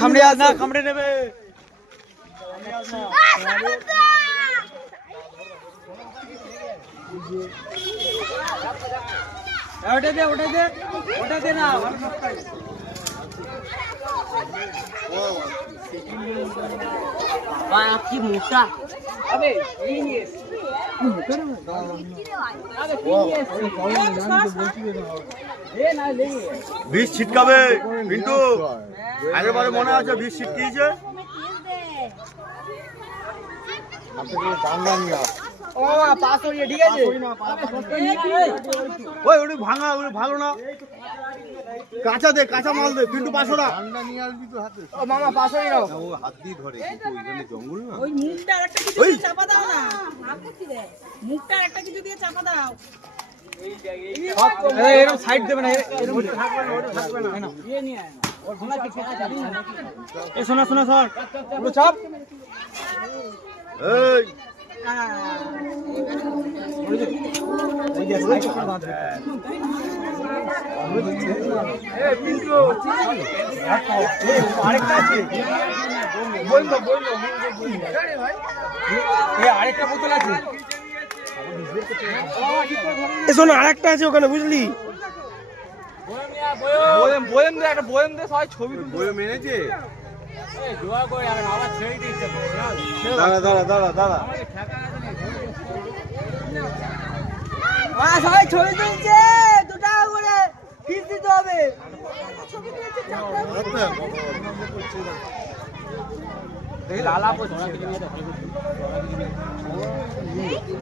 সামনে আস না, কামড়ে নেবে। ওটা দে, ওটা দে, ওটা দে না। বাবা কি মোটা। আবে এই নিয়ে বিষ ছিটকাবে পিন্টু, আগেবারে মনে আছে বিষ ছিটকিয়েছে। ওই ওটা ভাঙা, ওটা ভালো না। কাঁচা দে, কাঁচা মাল দে পিন্টু, 500 টাকা নিয়ে আসবি তো হাতে। ও মামা 500 নাও। ও হাত দিয়ে ধরে, কিন্তু ওইখানে জঙ্গল না। ওই মুখটা আরেকটা কিছু দিয়ে চাপা দাও না। মুখটা আরেকটা কিছু দিয়ে চাপা দাও। এরকম সাইড দেবে না, এরকম থাকবে না। এই নিয়ে আয় না, ওর ভাঙা কি খেলা যাবে না। এই শোনা শোনা সর, পুরো চাপ। এই ওই যে সাইড করে বাঁধ দে। এই পিন্টু, আরেকটা আছে। বলবো এই আরেকটা বোতল আছে। শোনো আরেকটা আছে ওখানে, বুঝলি? বয়েম দে, একটা বয়েম দে, সবাই ছবি তুলবে। বয়ে মেরেছে। এই দোয়া করে আর আবার ছেড়ে দিয়েছে। দাঁড়া দাঁড়া দাঁড়া দাঁড়া। সবাই ছবি তুলছে, 2 টাকা করে ফিস দিতে হবে। লালা পড়ছে।